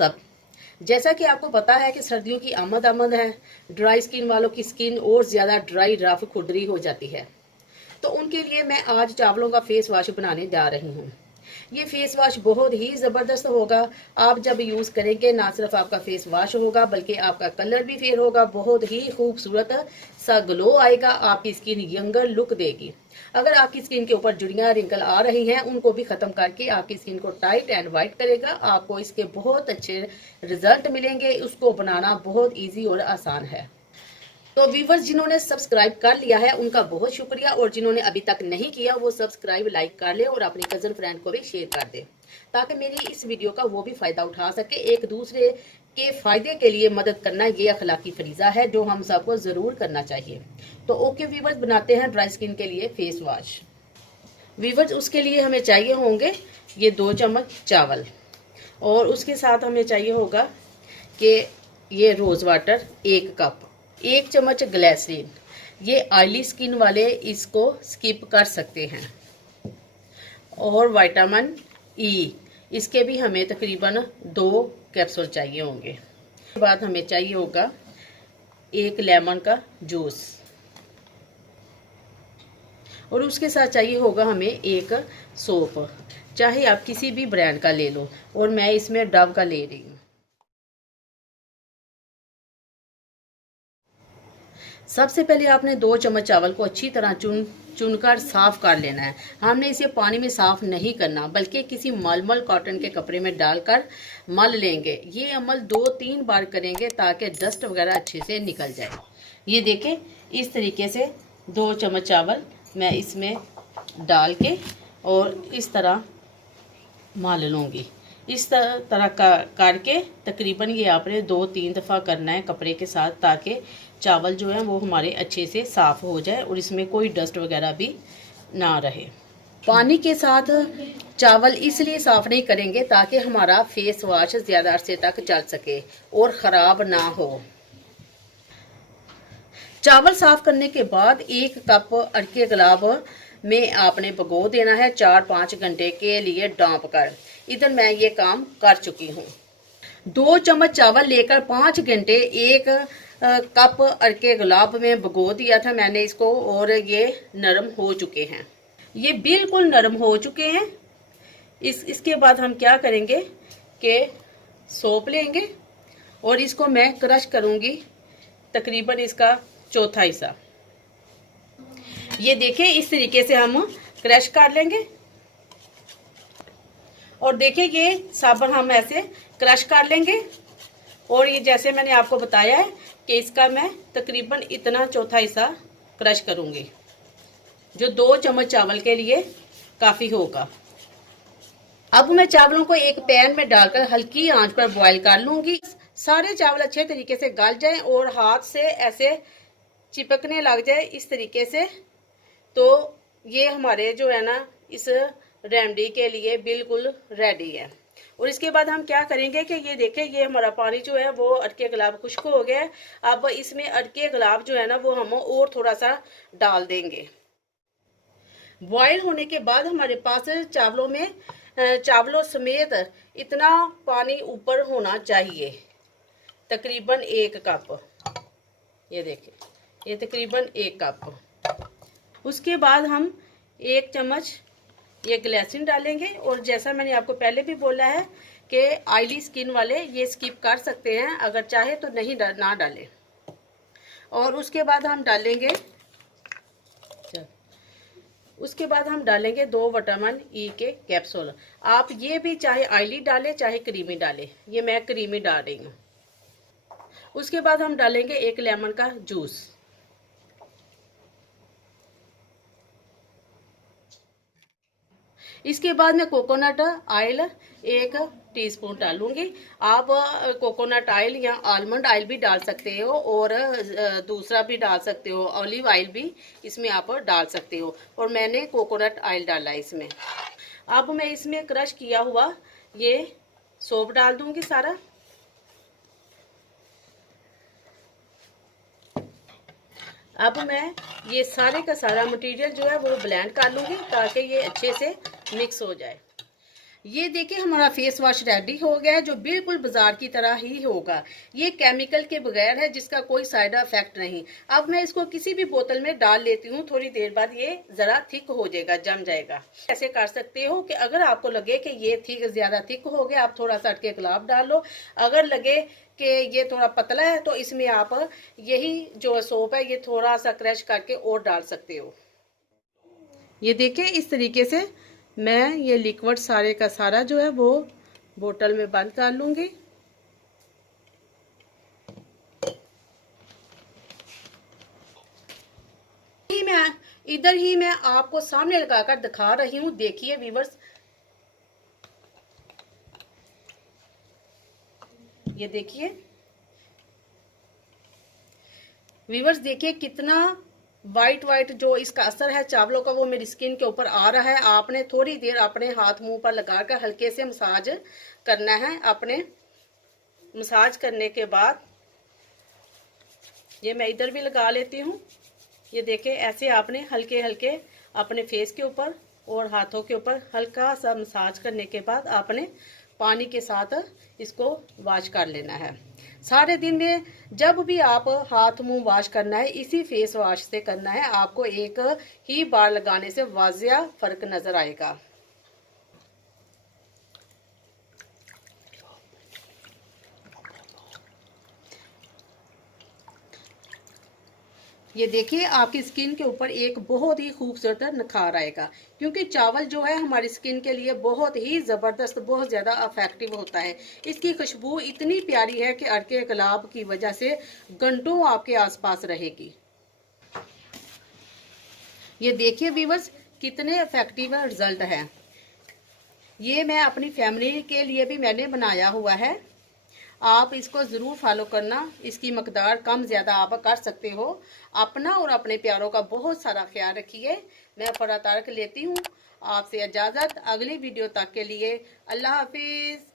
सब, जैसा कि आपको पता है कि सर्दियों की आमद है। ड्राई स्किन वालों की स्किन और ज़्यादा ड्राई रफ खुरदरी हो जाती है, तो उनके लिए मैं आज चावलों का फेस वॉश बनाने जा रही हूँ। ये फेस वॉश बहुत ही ज़बरदस्त होगा। आप जब यूज़ करेंगे ना सिर्फ आपका फेस वॉश होगा बल्कि आपका कलर भी फेयर होगा, बहुत ही खूबसूरत सा ग्लो आएगा, आपकी स्किन यंगर लुक देगी। अगर आपकी स्किन के ऊपर जुड़ियाँ रिंकल आ रही हैं उनको भी ख़त्म करके आपकी स्किन को टाइट एंड वाइट करेगा। आपको इसके बहुत अच्छे रिजल्ट मिलेंगे। उसको बनाना बहुत ईजी और आसान है। तो व्यूवर्स, जिन्होंने सब्सक्राइब कर लिया है उनका बहुत शुक्रिया, और जिन्होंने अभी तक नहीं किया वो सब्सक्राइब लाइक कर ले और अपनी कजन फ्रेंड को भी शेयर कर दे, ताकि मेरी इस वीडियो का वो भी फायदा उठा सके। एक दूसरे के फायदे के लिए मदद करना ये अखलाकी फरीजा है जो हम सबको जरूर करना चाहिए। तो ओके व्यूवर्स, बनाते हैं ड्राई स्किन के लिए फेस वॉश। व्यूवर्स, उसके लिए हमें चाहिए होंगे ये 2 चम्मच चावल, और उसके साथ हमें चाहिए होगा कि ये रोज़ वाटर 1 कप, 1 चम्मच ग्लिसरीन। ये ऑयली स्किन वाले इसको स्किप कर सकते हैं। और विटामिन ई, इसके भी हमें तकरीबन 2 कैप्सूल चाहिए होंगे। उसके बाद हमें चाहिए होगा 1 लेमन का जूस, और उसके साथ चाहिए होगा हमें 1 सोप, चाहे आप किसी भी ब्रांड का ले लो, और मैं इसमें डव का ले रही हूँ। सबसे पहले आपने 2 चम्मच चावल को अच्छी तरह चुनकर साफ कर लेना है। हमने इसे पानी में साफ नहीं करना बल्कि किसी मलमल कॉटन के कपड़े में डालकर मल लेंगे। ये अमल 2-3 बार करेंगे ताकि डस्ट वगैरह अच्छे से निकल जाए। ये देखें, इस तरीके से 2 चम्मच चावल मैं इसमें डाल के और इस तरह मल लूँगी। इस तरह करके तकरीबन ये आपने 2-3 दफ़ा करना है कपड़े के साथ, ताकि चावल जो है वो हमारे अच्छे से साफ़ हो जाए और इसमें कोई डस्ट वगैरह भी ना रहे। पानी के साथ चावल इसलिए साफ़ नहीं करेंगे ताकि हमारा फेस वॉश ज़्यादा अरसे तक चल सके और ख़राब ना हो। चावल साफ़ करने के बाद 1 कप अरके गुलाब में आपने भिगो देना है 4-5 घंटे के लिए डांप कर। इधर मैं ये काम कर चुकी हूँ। 2 चम्मच चावल लेकर 5 घंटे 1 कप अरके गुलाब में भिगो दिया था मैंने इसको, और ये नरम हो चुके हैं। ये बिल्कुल नरम हो चुके हैं। इसके बाद हम क्या करेंगे कि सोप लेंगे और इसको मैं क्रश करूँगी, तकरीबन इसका चौथा हिस्सा। ये देखें, इस तरीके से हम क्रश कर लेंगे, और देखिए ये साबुन हम ऐसे क्रश कर लेंगे। और ये जैसे मैंने आपको बताया है कि इसका मैं तकरीबन इतना चौथा हिस्सा क्रश करूंगी, जो 2 चम्मच चावल के लिए काफ़ी होगा। अब मैं चावलों को एक पैन में डालकर हल्की आंच पर बॉईल कर लूंगी। सारे चावल अच्छे तरीके से गल जाएं और हाथ से ऐसे चिपकने लग जाए इस तरीके से, तो ये हमारे जो है ना इस रेमेडी के लिए बिल्कुल रेडी है। और इसके बाद हम क्या करेंगे कि ये देखें, ये हमारा पानी जो है वो अरके गुलाब खुश्क हो गया है। अब इसमें अरके गुलाब जो है ना वो हम और थोड़ा सा डाल देंगे। बॉयल होने के बाद हमारे पास चावलों समेत इतना पानी ऊपर होना चाहिए, तकरीबन 1 कप। ये देखें, ये तकरीबन 1 कप। उसके बाद हम 1 चम्मच ये ग्लिसरीन डालेंगे, और जैसा मैंने आपको पहले भी बोला है कि ऑयली स्किन वाले ये स्किप कर सकते हैं, अगर चाहे तो नहीं ना डालें। और उसके बाद हम डालेंगे 2 विटामिन ई के कैप्सूल। आप ये भी चाहे ऑयली डालें चाहे क्रीमी डालें, ये मैं क्रीमी डाल रही हूँ। उसके बाद हम डालेंगे 1 लेमन का जूस। इसके बाद मैं कोकोनट ऑयल 1 टीस्पून डालूंगी। आप कोकोनट ऑयल या आलमंड ऑयल भी डाल सकते हो, और दूसरा भी डाल सकते हो, ऑलिव ऑयल भी इसमें आप डाल सकते हो, और मैंने कोकोनट ऑयल डाला है इसमें। अब मैं इसमें क्रश किया हुआ ये सोप डाल दूंगी सारा। अब मैं ये सारे का सारा मटेरियल जो है वो ब्लेंड कर लूँगी ताकि ये अच्छे से मिक्स हो जाए। ये देखिए हमारा फेस वॉश रेडी हो गया है, जो बिल्कुल बाजार की तरह ही होगा। ये केमिकल के बगैर है, जिसका कोई साइड इफेक्ट नहीं। अब मैं इसको किसी भी बोतल में डाल लेती हूँ, थोड़ी देर बाद ये जरा थिक हो जाएगा, जम जाएगा। ऐसे कर सकते हो कि अगर आपको लगे कि ये ज्यादा थिक हो गया, आप थोड़ा सा अटके गुलाब डाल लो। अगर लगे कि ये थोड़ा पतला है तो इसमें आप यही जो सोप है ये थोड़ा सा क्रश करके और डाल सकते हो। ये देखिए इस तरीके से मैं ये लिक्विड सारे का सारा जो है वो बोतल में बंद कर लूंगी। इधर ही मैं आपको सामने लगाकर दिखा रही हूँ। देखिए व्यूअर्स, ये देखिए व्यूअर्स, देखिए कितना वाइट वाइट जो इसका असर है चावलों का वो मेरी स्किन के ऊपर आ रहा है। आपने थोड़ी देर अपने हाथ मुंह पर लगाकर हल्के से मसाज करना है। अपने मसाज करने के बाद ये मैं इधर भी लगा लेती हूँ। ये देखें ऐसे आपने हल्के हल्के अपने फेस के ऊपर और हाथों के ऊपर हल्का सा मसाज करने के बाद आपने पानी के साथ इसको वॉश कर लेना है। सारे दिन में जब भी आप हाथ मुंह वॉश करना है इसी फेस वॉश से करना है। आपको एक ही बार लगाने से वाजिया फर्क नजर आएगा। ये देखिए आपकी स्किन के ऊपर एक बहुत ही खूबसूरत निखार आएगा, क्योंकि चावल जो है हमारी स्किन के लिए बहुत ही ज़बरदस्त, बहुत ज़्यादा अफेक्टिव होता है। इसकी खुशबू इतनी प्यारी है कि अरके गुलाब की वजह से घंटों आपके आसपास रहेगी। ये देखिए व्यूअर्स कितने इफेक्टिव रिजल्ट है। ये मैं अपनी फैमिली के लिए भी मैंने बनाया हुआ है। आप इसको ज़रूर फॉलो करना। इसकी मकदार कम ज़्यादा आप कर सकते हो। अपना और अपने प्यारों का बहुत सारा ख्याल रखिए। मैं फरा तारक लेती हूँ आपसे इजाज़त। अगली वीडियो तक के लिए अल्लाह हाफिज़।